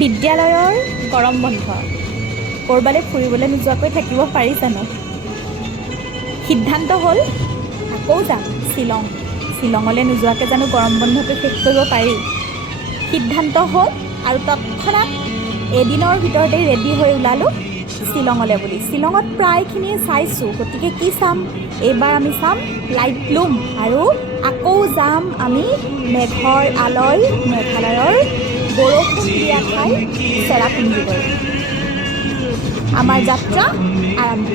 বিদ্যালয়ৰ গৰম বন্ধ ক'ৰবালৈ ফুৰিবলৈ নোযোৱাকৈ থাকিব পাৰি জানো? সিদ্ধান্ত হ'ল আকৌ যাম শ্বিলঙলৈ নোযোৱাকৈ জানো গৰম বন্ধটো শেষ কৰিব পাৰি? সিদ্ধান্ত হ'ল আৰু তৎক্ষণাত এদিনৰ ভিতৰতে ৰেডি হৈ ওলালোঁ শ্বিলঙলৈ বুলি। শ্বিলঙত প্ৰায়খিনি চাইছোঁ, গতিকে কি চাম? এইবাৰ আমি চাম লাইটলুম আৰু আকৌ যাম আমি মেঘৰ আলয় মেঘালয়ৰ বৰষুণ দিয়া ঠাই চেৰাপুঞ্জীলৈ। আমাৰ যাত্ৰা আৰম্ভ।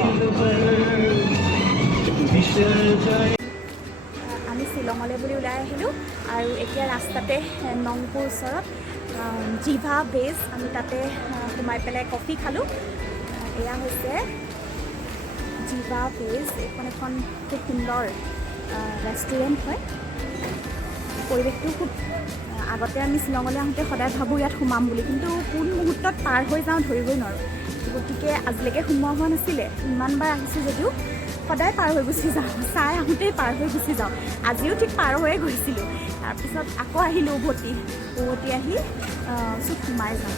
আমি শ্বিলঙলৈ বুলি ওলাই আহিলোঁ আৰু এতিয়া ৰাস্তাতে নংপুৰ ওচৰত জিভা বেজ, আমি তাতে সোমাই পেলাই কফি খালোঁ। এয়া হৈছে জিভা বেজ, এইখন এখন খুব সুন্দৰ ৰেষ্টুৰেণ্ট হয়। পৰিৱেশটো খুব, আগতে আমি শ্বিলঙলৈ আহোঁতে সদায় ভাবোঁ ইয়াত সোমাম বুলি, কিন্তু কোন মুহূৰ্তত পাৰ হৈ যাওঁ ধৰিবই নোৱাৰোঁ। গতিকে আজিলৈকে সোমোৱা হোৱা নাছিলে। ইমানবাৰ আহিছোঁ যদিও সদায় পাৰ হৈ গুচি যাওঁ, চাই আহোঁতেই পাৰ হৈ গুচি যাওঁ। আজিও ঠিক পাৰ হৈয়ে গৈছিলোঁ, তাৰপিছত আকৌ আহিলোঁ উভতি আহি চব সোমাই যাওঁ,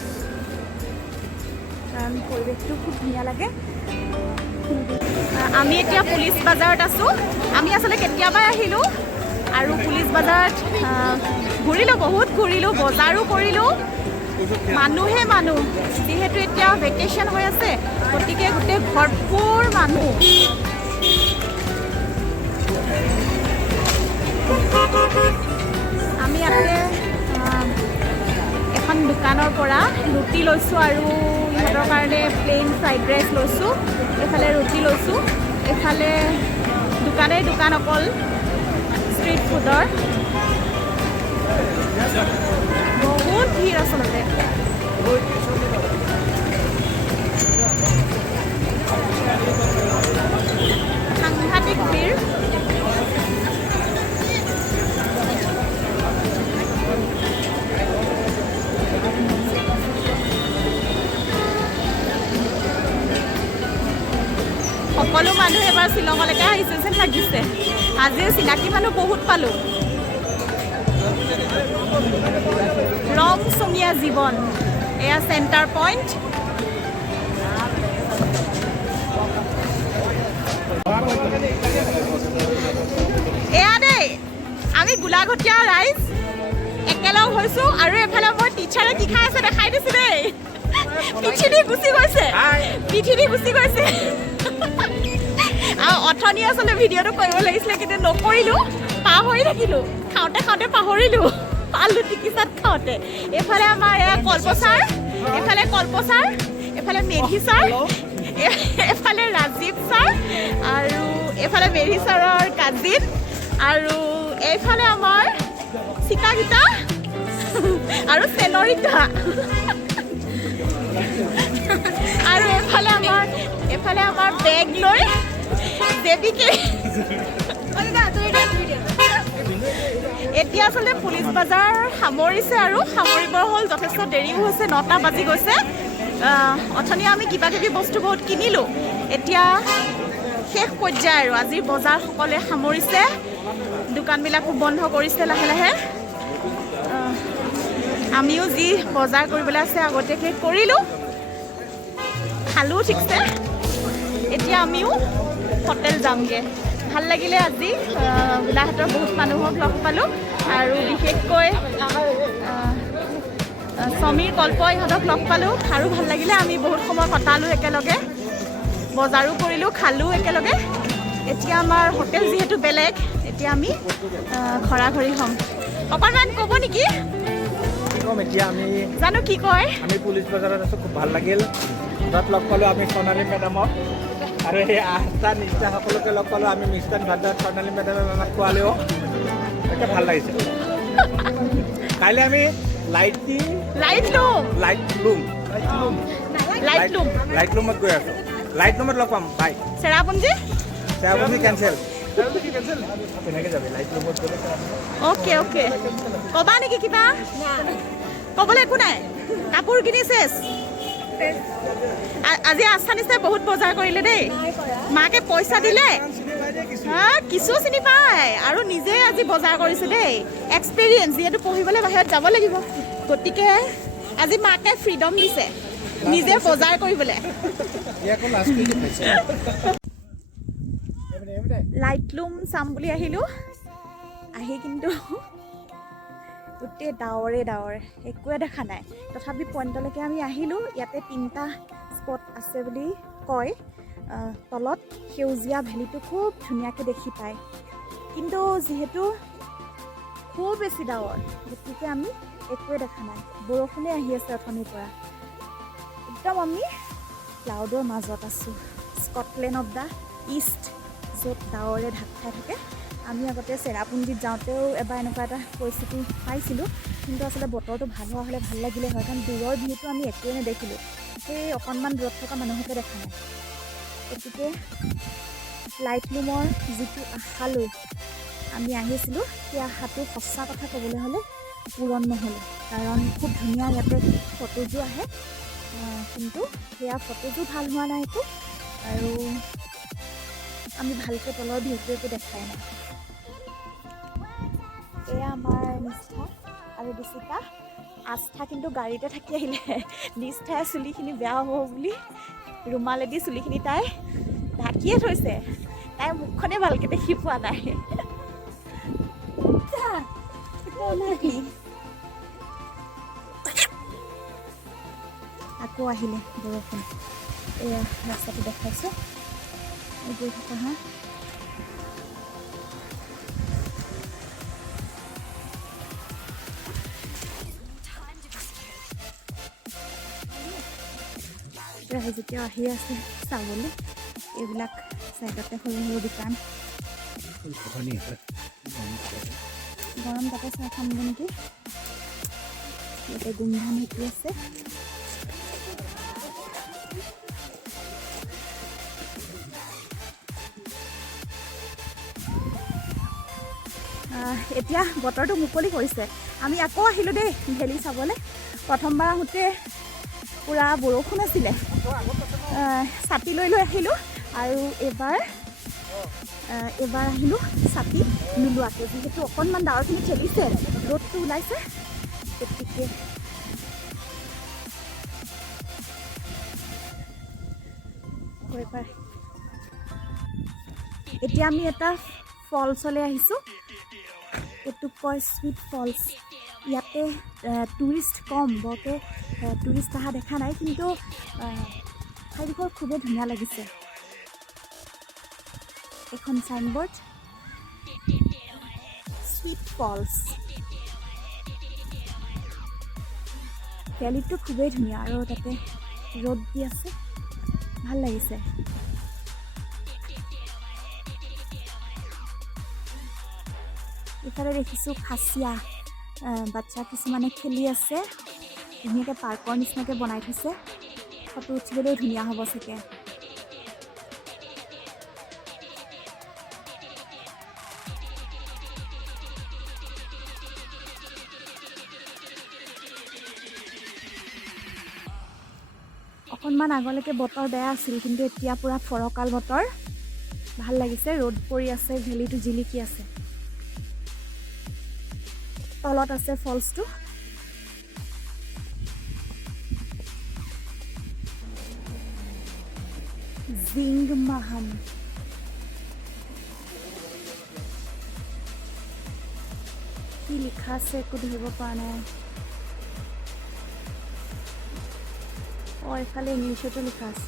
কাৰণ পৰিৱেশটো খুব ধুনীয়া লাগে। আমি এতিয়া পুলিচ বাজাৰত আছোঁ। আমি আচলতে কেতিয়াবাই আহিলোঁ আৰু পুলিচ বাজাৰত ঘূৰিলোঁ, বহুত ঘূৰিলোঁ, বজাৰো কৰিলোঁ। মানুহে মানুহ, যিহেতু এতিয়া ভেকেশ্যন হৈ আছে, গতিকে গোটেই ভৰপূৰ মানুহ। আমি ইয়াতে এখন দোকানৰ পৰা ৰুটি লৈছোঁ আৰু ইহঁতৰ কাৰণে প্লেইন ফ্ৰাইড ৰাইচ লৈছোঁ। এইফালে ৰুটি লৈছোঁ, এইফালে দোকান অকল ষ্ট্ৰীট ফুডৰ। বহুত ভিৰ আচলতে। সাংঘাতিক ভিৰ। সকলো মানুহ এবাৰ শ্বিলঙলৈকে আহিছে যেন লাগিছে। আজি চিনাকি মানুহ বহুত পালোঁ। ৰংচঙীয়া জীৱন, এয়া চেণ্টাৰ পইণ্ট। এয়া দেই, আমি গোলাঘটীয়া ৰাইজ একেলগ হৈছোঁ আৰু এফালে মই টিচাৰে কি খাই আছে দেখাই দিছোঁ দেই। পিঠি দি গুচি গৈছে। আৰু অথনি আচলতে ভিডিঅ'টো কৰিব লাগিছিলে, কিন্তু নকৰিলোঁ, পাহৰি থাকিলোঁ। খাওঁতে পাহৰিলোঁ, আলু টিকিচাত খাওঁতে। এইফালে আমাৰ এয়া কলপচাৰ, এইফালে মেধি ছাৰ, এইফালে ৰাজীৱ ছাৰ, আৰু এইফালে মেধি ছাৰৰ কাজিন, আৰু এইফালে আমাৰ চিকাগীতা আৰু চেনৰিতা, আৰু এইফালে আমাৰ বেগ লৈ দেৱীকে। এতিয়া আচলতে পুলিচ বাজাৰ সামৰিছে আৰু সামৰিবৰ হ'ল, যথেষ্ট দেৰিও হৈছে, 9টা বাজি গৈছে। অথনি আমি কিবাকিবি বস্তু বহুত কিনিলোঁ। এতিয়া শেষ পৰ্যায় আৰু আজিৰ বজাৰ সকলোৱে সামৰিছে, দোকানবিলাকো বন্ধ কৰিছে লাহে লাহে। আমিও যি বজাৰ কৰিবলৈ আছে আগতীয়াকৈ কৰিলোঁ, খালোঁ ঠিকছে। এতিয়া আমিও হোটেল যামগৈ। ভাল লাগিলে আজি, গোলাঘাটৰ বহুত মানুহক লগ পালোঁ, আৰু বিশেষকৈ সমীৰ কল্প ইহঁতক লগ পালোঁ, আৰু ভাল লাগিলে। আমি বহুত সময় কটালোঁ একেলগে, বজাৰো কৰিলোঁ, খালোঁ একেলগে। এতিয়া আমাৰ হোটেল যিহেতু বেলেগ, এতিয়া আমি ঘৰা-ঘৰি হ'ম। অকণমান ক'ব নেকি? এতিয়া আমি জানো কি কয়। আমি পুলিচ বজাৰত আছোঁ, খুব ভাল লাগিল। তাত লগ পালোঁ আমি সোণালী মেডামক, আৰু সেই 8টা নিষ্ঠা সকলোকে লগ পালোঁ আমি মিষ্টান ভাণ্ডাৰত। সোণালী মেডামে আমাক খোৱালেও একে ভাল লাগিছে। কাইলৈ আমি লাইটলুমত গৈ আছোঁ। লাইটলুমত লগ পাম। বাই। চেৰাপুঞ্জী কেঞ্চেল। কেনেকৈ যাবি লাইটলুমত গ'লে? অ'কে। ক'বা নেকি কিবা? ক'বলৈ একো নাই। কাপোৰ কিনি চেছ। আজি আস্থানিছে বহুত বজাৰ কৰিলে দেই। মাকে পইচা দিলে, কিছু চিনি পায়, আৰু নিজে আজি বজাৰ কৰিছে দেই। এক্সপিৰিয়েঞ্চ, যিহেতু পঢ়িবলৈ বাহিৰত যাব লাগিব, গতিকে আজি মাকে ফ্ৰীডম দিছে নিজে বজাৰ কৰিবলৈ লাইটলুম চাম বুলি আহিলোঁ আহি কিন্তু গোটেই ডাৱৰে একোৱে দেখা নাই তথাপি পইণ্টলৈকে আমি আহিলোঁ ইয়াতে 3টা স্পট আছে বুলি কয় তলত সেউজীয়া ভেলীটো খুব ধুনীয়াকৈ দেখি পায় কিন্তু যিহেতু খুব বেছি ডাৱৰ গতিকে আমি একোৱে দেখা নাই বৰষুণে আহি আছে অথনিৰ পৰা একদম আমি ক্লাউডৰ মাজত আছোঁ স্কটলেণ্ড অফ দ্য ইষ্ট য'ত ডাৱৰে ঢাক খাই থাকে আমি আগতে চেৰাপুঞ্জীত যাওঁতেও এবাৰ এনেকুৱা এটা পৰিস্থিতি পাইছিলোঁ কিন্তু আচলতে বতৰটো ভাল হোৱা হ'লে ভাল লাগিলে হয় কাৰণ দূৰৰ ভিউটো আমি একোৱে নেদেখিলোঁ সেই অকণমান দূৰত থকা মানুহকে দেখা নাই গতিকে লাইটলুমৰ যিটো আশালৈ আমি আহিছিলোঁ সেই আশাটো সঁচা কথা ক'বলৈ হ'লে পূৰণ নহ'লে কাৰণ খুব ধুনীয়া ইয়াতে ফটোজো আহে কিন্তু সেয়া ফটোজো ভাল হোৱা নাই একো আৰু আমি ভালকৈ তলৰ ভিউটো একো দেখাই নাই এয়া আমাৰ নিষ্ঠা আৰু দিশিকা আস্থা কিন্তু গাড়ীতে থাকি আহিলে নিষ্ঠাই চুলিখিনি বেয়া হ'ব বুলি ৰুমালেদি চুলিখিনি তাই ঢাকিয়ে থৈছে তাই মুখখনে ভালকৈ দেখি পোৱা নাই আকৌ আহিলে বৰষুণ এয়া ৰাস্তাটো দেখাইছোঁ গৈ থকা হা যেতিয়া আহি আছে চাবলৈ এইবিলাক চাইডতে সৰু দোকান গৰম তাতে চাহ খামগৈ নেকি ইয়াতে গোমধান শিকি আছে এতিয়া বতৰটো মুকলি কৰিছে আমি আকৌ আহিলোঁ দেই ভেলী চাবলৈ প্ৰথমবাৰ আহোঁতে পূৰা বৰষুণ আছিলে ছাতি লৈ আহিলোঁ আৰু এইবাৰ আহিলোঁ ছাতি নোলোৱাকৈ যিহেতু অকণমান ডাৱৰখিনি খেলিছে ৰ'দটো ওলাইছে গতিকে এতিয়া আমি এটা ফলছলৈ আহিছোঁ এইটো কয় চুইট ফলছ ইয়াতে টুৰিষ্ট কম বৰকৈ টুৰিষ্ট অহা দেখা নাই কিন্তু ঠাইডোখৰ খুবেই ধুনীয়া লাগিছে এখন চাইনবোৰ্ড চুইট ফলছ ভেলীটো খুবেই ধুনীয়া আৰু তাতে ৰ'দ দি আছে ভাল লাগিছে ইফালে দেখিছোঁ খাচীয়া বাচ্চা কিছুমানে খেলি আছে ধুনীয়াকৈ পাৰ্কৰ নিচিনাকৈ বনাই থৈছে ফটো উঠিবলৈও ধুনীয়া হ'ব চাগে অকণমান আগলৈকে বতৰ বেয়া আছিল কিন্তু এতিয়া পূৰা ফৰকাল বতৰ ভাল লাগিছে ৰ'দ পৰি আছে ভেলীটো জিলিকি আছে তলত আছে ফলছটো জিংমাহাম কি লিখা আছে একো ধৰিব পৰা নাই এইফালে ইংলিছতো লিখা আছে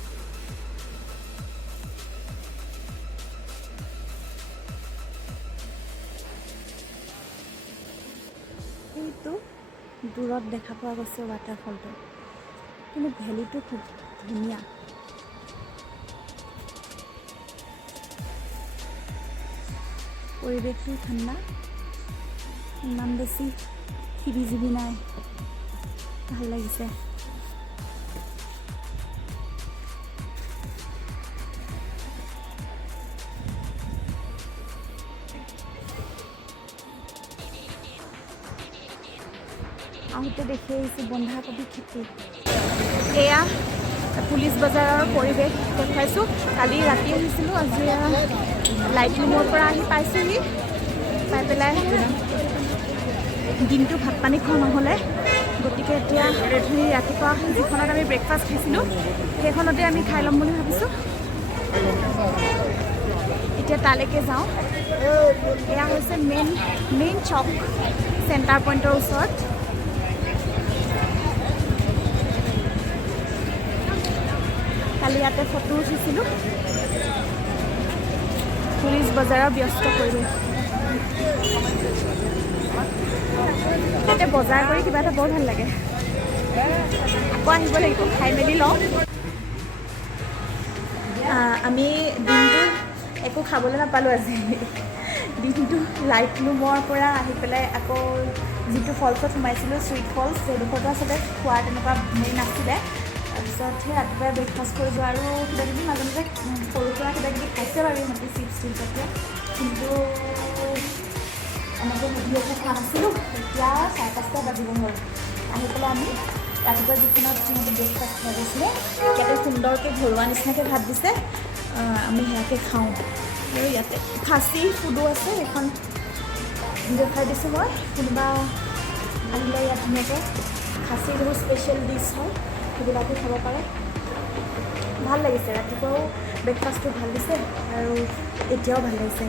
এইটো দূৰত দেখা পোৱা গৈছে ৱাটাৰফলটো কিন্তু ভেলীটো খুব ধুনীয়া পৰিৱেশটো ঠাণ্ডা ইমান বেছি খিৰিজিবি নাই ভাল লাগিছে আহোঁতে দেখি আহিছোঁ বন্ধাকবি খেতি এয়া পুলিচ বজাৰৰ পৰিৱেশ দেখুৱাইছোঁ কালি ৰাতি আহিছিলোঁ আজি লাইটলুমৰ পৰা আহি পাইছোঁহি পাই পেলাই দিনটো ভাত পানী খোৱা নহ'লে গতিকে এতিয়া গধূলি ৰাতিপুৱা যিখনত আমি ব্ৰেকফাষ্ট খাইছিলোঁ সেইখনতে আমি খাই ল'ম বুলি ভাবিছোঁ। এতিয়া তালৈকে যাওঁ। এয়া হৈছে মেইন চক চেণ্টাৰ পইণ্টৰ ওচৰত। কালি ইয়াতে ফটো উঠিছিলোঁ। পুলিচ বজাৰৰ ব্যস্ত পৰিৱেশ। ইয়াতে বজাৰ কৰি কিবা এটা বৰ ভাল লাগে। আকৌ আহিব লাগিব, খাই মেলি লওঁ। আমি দিনটো একো খাবলৈ নাপালোঁ আজি। দিনটো লাইট লুমৰ পৰা আহি পেলাই আকৌ যিটো ফলছত সোমাইছিলোঁ চুইট ফলছ, সেইডোখৰটো আচলতে খোৱাৰ তেনেকুৱা হেৰি নাছিলে। তাৰপিছত সেই ৰাতিপুৱাই ব্ৰেকফাষ্ট কৰিলোঁ আৰু কিবাকিবি মাজে মাজে সৰু সুৰা কিবাকিবি খাইছে বাৰু সিহঁতি চিপছ জাতীয়, কিন্তু এনেকৈ হেভি একো খোৱা নাছিলোঁ। এতিয়া 5:30 বাজিব হ'ল। আহি পেলাই আমি ৰাতিপুৱা যিখনত সিহঁতে ব্ৰেকফাষ্ট খাই গৈছিলে ইয়াতে সুন্দৰকৈ ঘৰুৱা নিচিনাকৈ ভাত দিছে, আমি সেয়াকৈ খাওঁ। আৰু ইয়াতে খাচী ফুডো আছে, এখন দেখাই দিছোঁ মই। কোনোবা আহিলে ইয়াত ধুনীয়াকৈ খাচীৰ বহুত স্পেচিয়েল ডিছ হয়, সেইবিলাকো খাব পাৰে। ভাল লাগিছে, ৰাতিপুৱাও ব্ৰেকফাষ্টটো ভাল দিছে আৰু এতিয়াও ভাল লাগিছে,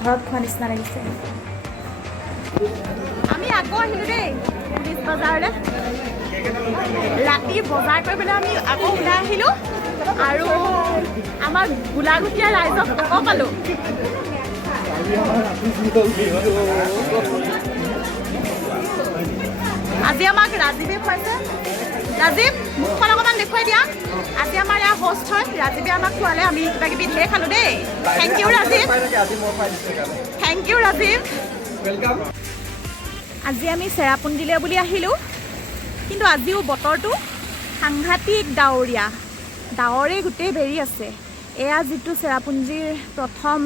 ঘৰত খোৱা নিচিনা লাগিছে। আমি আকৌ আহিলোঁ দেই পুলিচ বজাৰলৈ। ৰাতি বজাৰ কৰিবলৈ আমি আকৌ ওলাই আহিলোঁ আৰু আমাৰ গোলাঘুটীয়া ৰাইজক আকৌ পালোঁ। আজি আমাক ৰাজীৱে খুৱাইছে। ৰাজীৱ, মুখখন অকণমান দেখুৱাই দিয়া। আজি আমাৰ ইয়াৰ হোষ্ট হয়, ৰাজীৱে আমাক খোৱালে। আমি কিবা কিবি ঢেৰ খালোঁ দেই। Thank you Rajiv. Thank you Rajiv. আজি আমি চেৰাপুঞ্জীলৈ বুলি আহিলোঁ, কিন্তু আজিও বতৰটো সাংঘাতিক ডাৱৰীয়া। ডাৱৰে গোটেই বেৰি আছে। এয়া যিটো চেৰাপুঞ্জীৰ প্ৰথম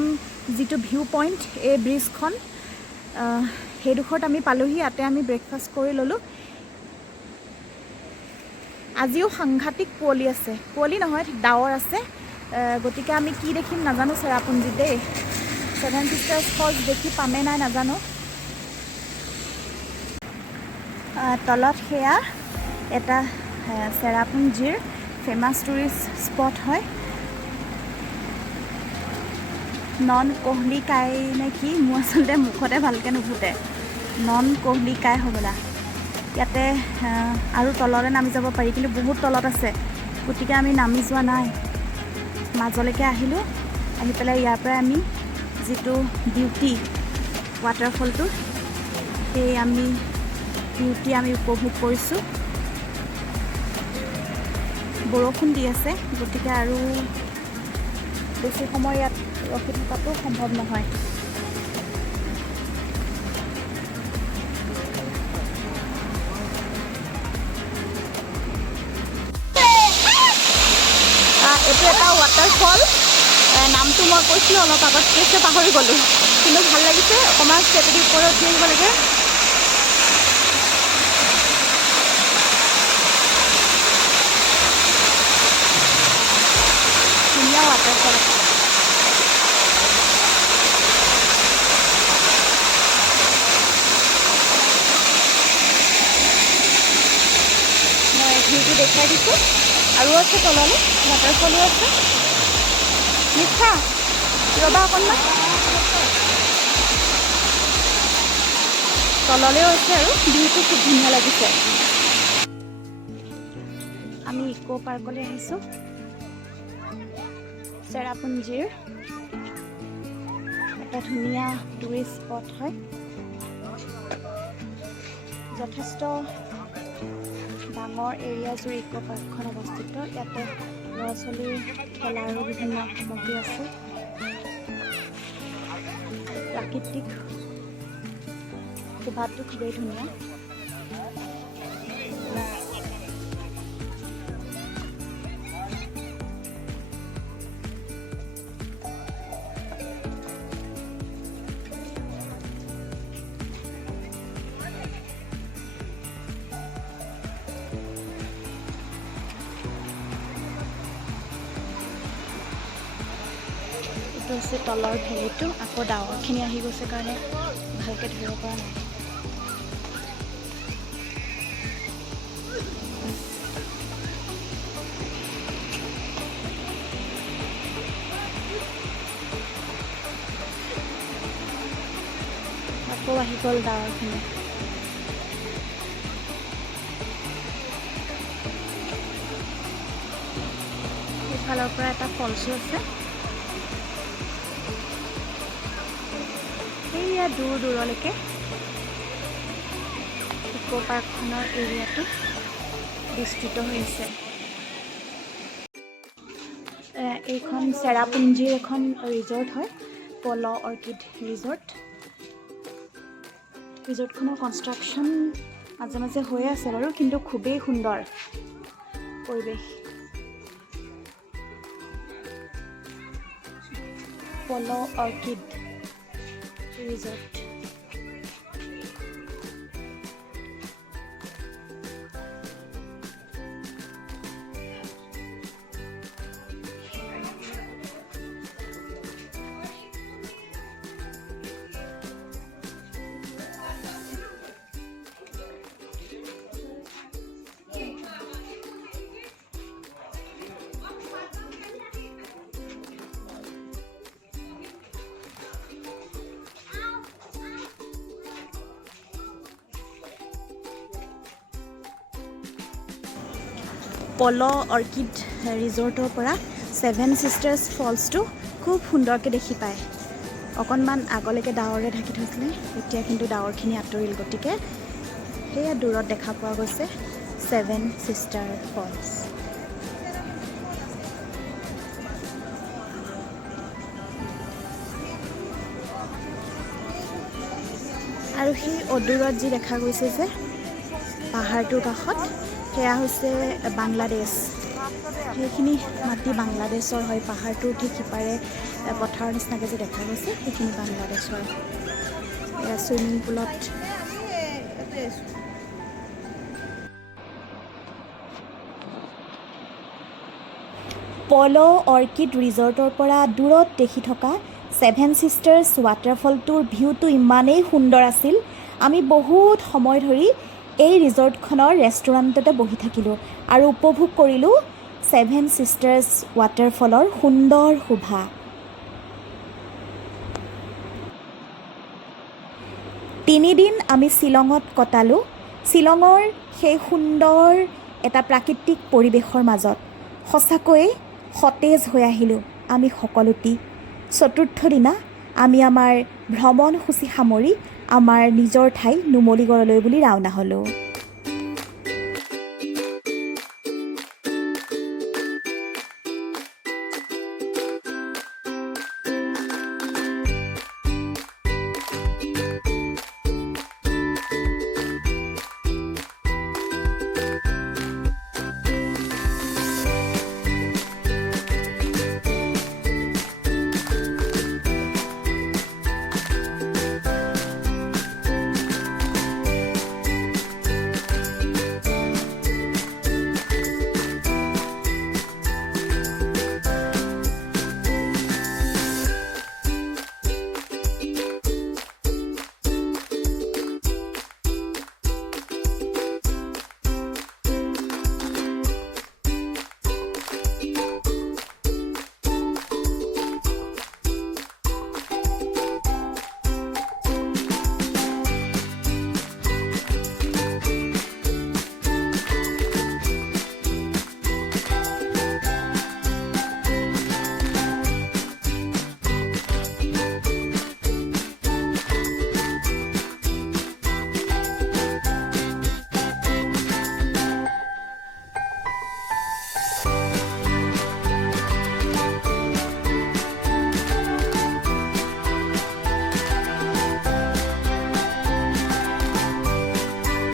যিটো ভিউ পইণ্ট, এই ব্ৰিজখন, সেইডোখৰত আমি পালোঁহি। ইয়াতে আমি ব্ৰেকফাষ্ট কৰি ল'লোঁ। আজিও সাংঘাতিক কুঁৱলী আছে, কুঁৱলী নহয় ডাৱৰ আছে। গতিকে আমি কি দেখিম নাজানো চেৰাপুঞ্জীত দেই। 7 Sisters ফলছ দেখি পামে নাই নাজানো। তলত সেয়া এটা চেৰাপুঞ্জীৰ ফেমাছ টুৰিষ্ট স্পট হয়, নন কোহলিকাই নে কি, মোৰ আচলতে মুখতে ভালকৈ নুফুটে, নন কোহলিকাই হ'বলা। ইয়াতে আৰু তললৈ নামি যাব পাৰি, কিন্তু বহুত তলত আছে। গতিকে আমি নামি যোৱা নাই, মাজলৈকে আহিলোঁ। আহি পেলাই ইয়াৰ পৰাই আমি যিটো বিউটি ৱাটাৰফলটো, সেই বিউটি আমি উপভোগ কৰিছোঁ। বৰষুণ দি আছে, গতিকে আৰু বেছি সময় ইয়াত ৰখি থকাটো সম্ভৱ নহয়। এইটো এটা ৱাটাৰফল, নামটো মই কৈছিলোঁ অলপ আগত, কি আছে পাহৰি গ'লোঁ, কিন্তু ভাল লাগিছে। অকণমান ষ্টেপেদি ওপৰত উঠি আহিব লাগে। ধুনীয়া ৱাটাৰফল আছে। মই ভিউটো দেখাই দিছোঁ। আৰু আছে তললৈ, ৱাটাৰফলো আছে। মিঠা ৰ'বা অকণমান, তললৈও আছে আৰু ভিউটো খুব ধুনীয়া লাগিছে। আমি ইক' পাৰ্কলৈ আহিছোঁ, চেৰাপুঞ্জীৰ এটা ধুনীয়া টুৰিষ্ট স্পট হয়। যথেষ্ট ডাঙৰ এৰিয়া জুৰি ইক' পাৰ্কখন অৱস্থিত। ইয়াতে ল'ৰা ছোৱালীৰ খেলাৰো বিভিন্ন সামগ্ৰী আছে। প্ৰাকৃতিক শোভাটো খুবেই ধুনীয়া। এইটো হৈছে তলৰ ভেলিটো। আকৌ ডাৱৰখিনি আহি গৈছে কাৰণে ভালকৈ ধৰিব পৰা নাই। আকৌ আহি গ'ল ডাৱৰখিনি। এইফালৰ পৰা এটা ফলছো আছে। এইয়া দূৰ দূৰলৈকে ইক' পাৰ্কখনৰ এৰিয়াটো বিস্তৃত হৈছে। এইখন চেৰাপুঞ্জীৰ এখন ৰিজৰ্ট হয়, পল' অৰ্কিড ৰিজৰ্ট। ৰিজৰ্টখনৰ কনষ্ট্ৰাকশ্যন মাজে মাজে হৈয়ে আছে বাৰু, কিন্তু খুবেই সুন্দৰ পৰিৱেশ। পল' অৰ্কিড ৰিজৰ্ট। পল' অৰ্কিড ৰিজৰ্টৰ পৰা 7 ছিষ্টাৰ্ছ ফলছটো খুব সুন্দৰকৈ দেখি পায়। অকণমান আগলৈকে ডাৱৰে ঢাকি থৈছিলে, এতিয়া কিন্তু ডাৱৰখিনি আঁতৰিল, গতিকে সেয়া দূৰত দেখা পোৱা গৈছে 7 ছিষ্টাৰ ফলছ। আৰু সেই অদূৰত যি দেখা গৈছে যে পাহাৰটোৰ কাষত, সেয়া হৈছে বাংলাদেশ। সেইখিনি মাটি বাংলাদেশৰ হয়। পাহাৰটোৰ ঠিক সিপাৰে পথাৰৰ নিচিনাকৈ যে দেখা গৈছে, সেইখিনি বাংলাদেশৰ। চুইমিং পুলত পল' অৰ্কিড ৰিজৰ্টৰ পৰা দূৰত দেখি থকা 7 ছিষ্টাৰ্ছ ৱাটাৰফলটোৰ ভিউটো ইমানেই সুন্দৰ আছিল। আমি বহুত সময় ধৰি এই ৰিজৰ্টখনৰ ৰেষ্টুৰেণ্টতে বহি থাকিলোঁ আৰু উপভোগ কৰিলোঁ 7 ছিষ্টাৰ্ছ ৱাটাৰফলৰ সুন্দৰ শোভা। তিনিদিন আমি শ্বিলঙত কটালোঁ। শ্বিলঙৰ সেই সুন্দৰ এটা প্ৰাকৃতিক পৰিৱেশৰ মাজত সঁচাকৈয়ে সতেজ হৈ আহিলোঁ আমি সকলোটি। চতুৰ্থ দিনা আমি আমাৰ ভ্ৰমণসূচী সামৰি আমাৰ নিজৰ ঠাই নুমলীগড়লৈ বুলি ৰাওনা হ'লোঁ।